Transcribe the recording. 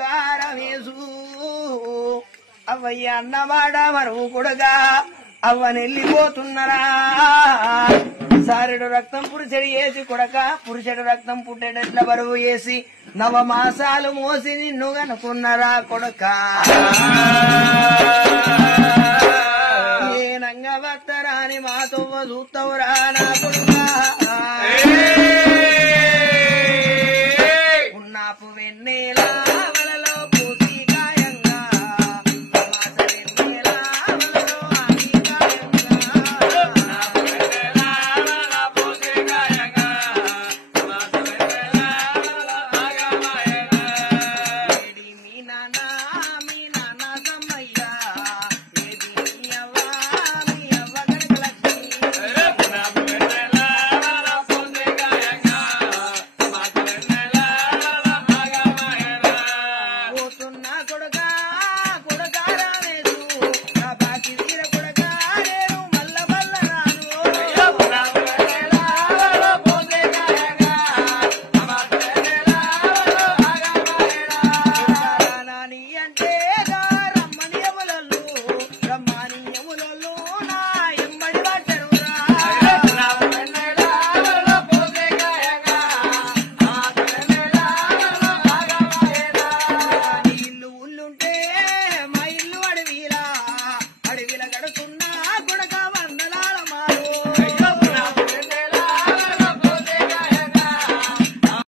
గారమేసు అవ్వయ్య అన్నమాట మరువు కొడుగా అవ్వనెళ్ళిపోతున్నారా సారెడు రక్తం పురుషడి వేసి కొడక పురుషడు రక్తం పుట్టెడట్ల బరువు వేసి 9 మాసాలు మోసి నిన్ను గనుకున్నరా కొడక ఏనంగ వత్తరాని మాతో చూత్తవురా నా కొడుక